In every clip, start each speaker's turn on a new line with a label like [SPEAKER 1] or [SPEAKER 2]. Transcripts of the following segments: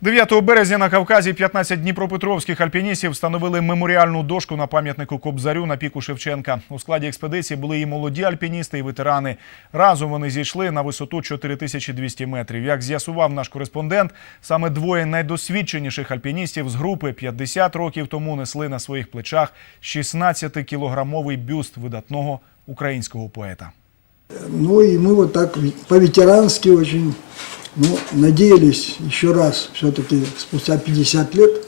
[SPEAKER 1] 9 березня на Кавказі 15 дніпропетровських альпіністів встановили меморіальну дошку на пам'ятнику Кобзарю на піку Шевченка. У складі експедиції були і молоді альпіністи, і ветерани. Разом вони зійшли на висоту 4200 метрів. Як з'ясував наш кореспондент, саме двоє найдосвідченіших альпіністів з групи 50 років тому несли на своїх плечах 16-кілограмовий бюст видатного українського поета.
[SPEAKER 2] Ну и мы вот так по-ветерански очень ну, надеялись еще раз все-таки спустя 50 лет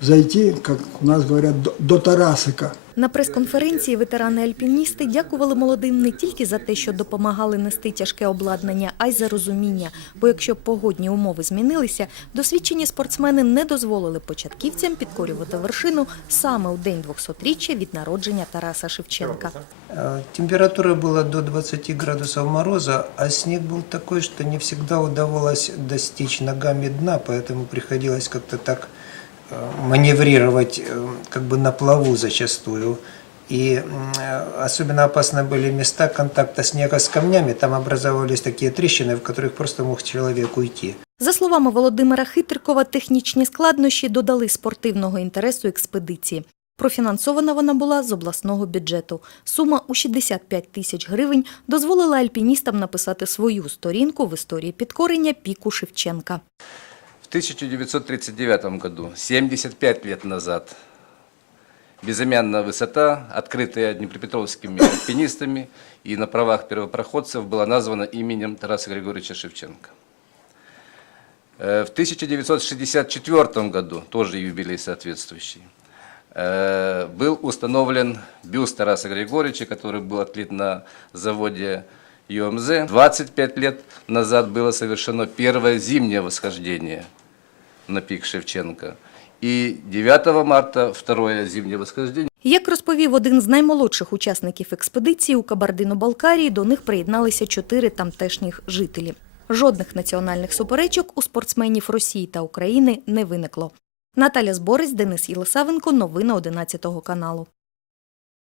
[SPEAKER 2] зайти, как у нас говорят, до, до Тарасика.
[SPEAKER 3] На прес-конференції ветерани-альпіністи дякували молодим не тільки за те, що допомагали нести тяжке обладнання, а й за розуміння. Бо якщо погодні умови змінилися, досвідчені спортсмени не дозволили початківцям підкорювати вершину саме у день 200-річчя від народження Тараса Шевченка.
[SPEAKER 4] Э, Температура была до 20 градусов мороза, а снег был такой, что не всегда удавалось достичь ногами дна, поэтому приходилось как-то так э, маневрировать э, как бы на плаву зачастую. И м, э, особенно опасны были места контакта снега с камнями. Там образовывались такие трещины, в которых просто мог человек уйти.
[SPEAKER 3] За словами Володимира Хитрикова, технічні складнощі додали спортивного інтересу експедиції. Профінансована вона була з обласного бюджету. Сума у 65 тисяч гривень дозволила альпіністам написати свою сторінку в історії підкорення піку Шевченка.
[SPEAKER 5] В 1939 году, 75 лет назад, безымянная высота, открытая днепропетровскими альпинистами и на правах первопроходцев, была названа именем Тараса Григорьевича Шевченко. Э, В 1964 году, тоже юбилей соответствующий, э, был установлен бюст Тараса Григорьевича, который был отлит на заводе ЮМЗ. 25 лет назад было совершено первое зимнее восхождение на пик Шевченка. И 9 марта второе зимнее восхождение.
[SPEAKER 3] Як розповів один з наймолодших учасників експедиції у Кабардино-Балкарії, до них приєдналися чотири тамтешніх жителі. Жодних національних суперечок у спортсменів Росії та України не виникло. Наталя Зборець, Денис Єлисавенко. Новини 11 каналу.